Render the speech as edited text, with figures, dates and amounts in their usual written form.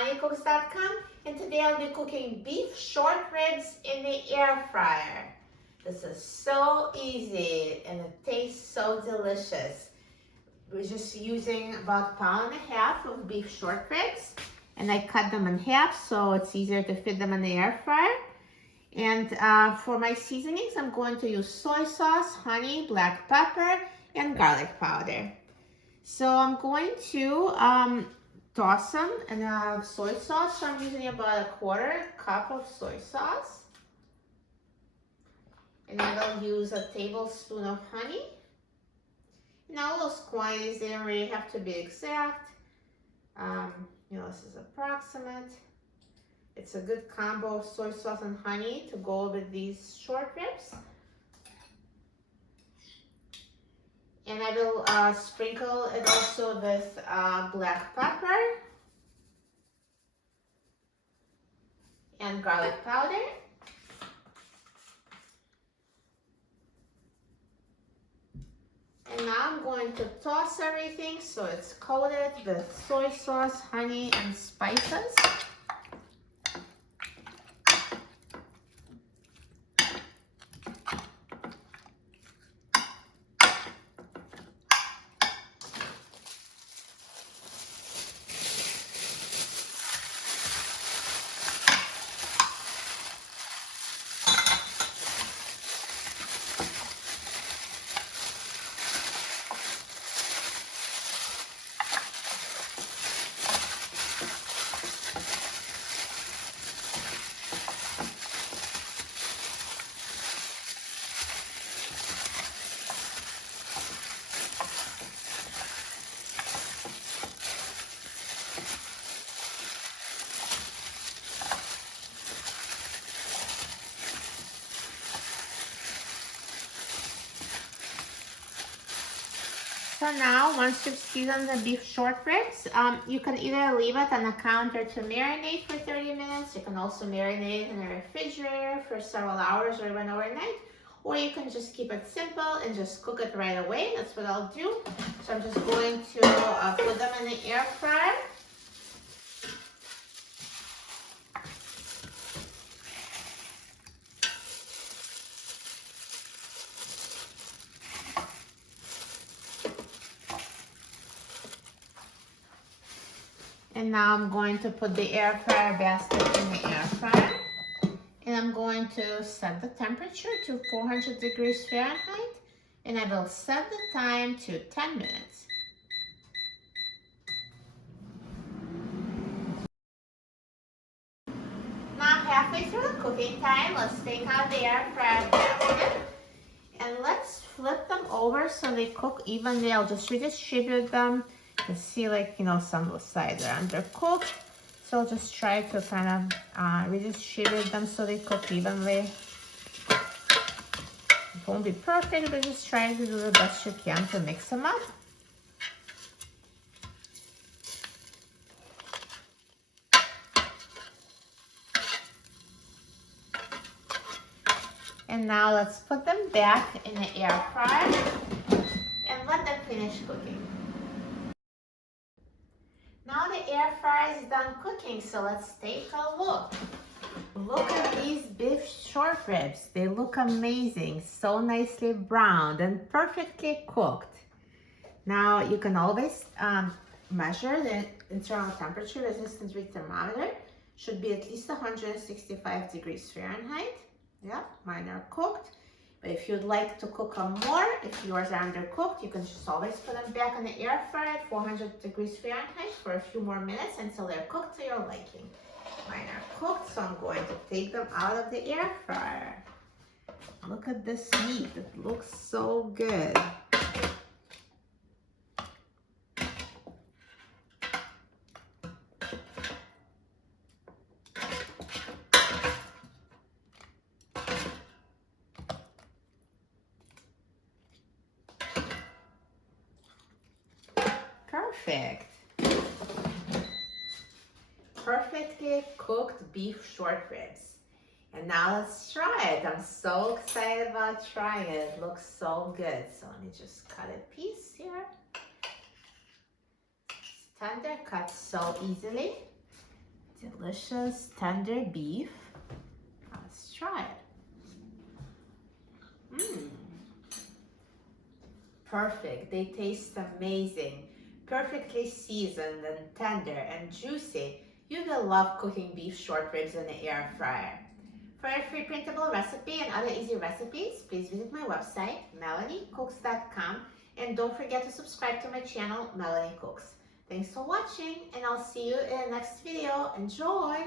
MelanieCooks.com, and today I'll be cooking beef short ribs in the air fryer. This is so easy and it tastes so delicious. We're just using about 1.5 pounds of beef short ribs, and I cut them in half so it's easier to fit them in the air fryer. And for my seasonings, I'm going to use soy sauce, honey, black pepper, and garlic powder. So I'm going to toss them in soy sauce. So I'm using about 1/4 cup of soy sauce. And then I'll use a tablespoon of honey. Now those quantities, they don't really have to be exact. This is approximate. It's a good combo of soy sauce and honey to go with these short ribs. And I will sprinkle it also with black pepper and garlic powder. And now I'm going to toss everything so it's coated with soy sauce, honey, and spices. So now, once you've seasoned the beef short ribs, you can either leave it on the counter to marinate for 30 minutes. You can also marinate it in the refrigerator for several hours or even overnight. Or you can just keep it simple and just cook it right away. That's what I'll do. So I'm just going to put them in the air fryer. And now I'm going to put the air fryer basket in the air fryer. And I'm going to set the temperature to 400 degrees Fahrenheit. And I will set the time to 10 minutes. Now halfway through the cooking time, let's take out the air fryer basket. And let's flip them over so they cook evenly. I'll just redistribute them. You see, some of the sides are undercooked. So I'll just try to kind of redistribute them so they cook evenly. It won't be perfect, but just try to do the best you can to mix them up. And now let's put them back in the air fryer and let them finish cooking. Now the air fryer is done cooking, so let's take a look. Look at these beef short ribs. They look amazing, so nicely browned and perfectly cooked. Now you can always measure the internal temperature resistance with thermometer. Should be at least 165 degrees Fahrenheit. Yeah, mine are cooked. But if you'd like to cook them more, if yours are undercooked, you can just always put them back in the air fryer at 400 degrees Fahrenheit for a few more minutes until they're cooked to your liking. Mine are cooked, so I'm going to take them out of the air fryer. Look at this meat. It looks so good. Perfect. Perfectly cooked beef short ribs. And now let's try it. I'm so excited about trying it. It looks so good. So let me just cut a piece here. It's tender, cut so easily. Delicious tender beef. Let's try it. Perfect. They taste amazing. Perfectly seasoned and tender and juicy. You will love cooking beef short ribs in the air fryer. For a free printable recipe and other easy recipes, please visit my website, melaniecooks.com, and don't forget to subscribe to my channel, Melanie Cooks. Thanks for watching, and I'll see you in the next video. Enjoy!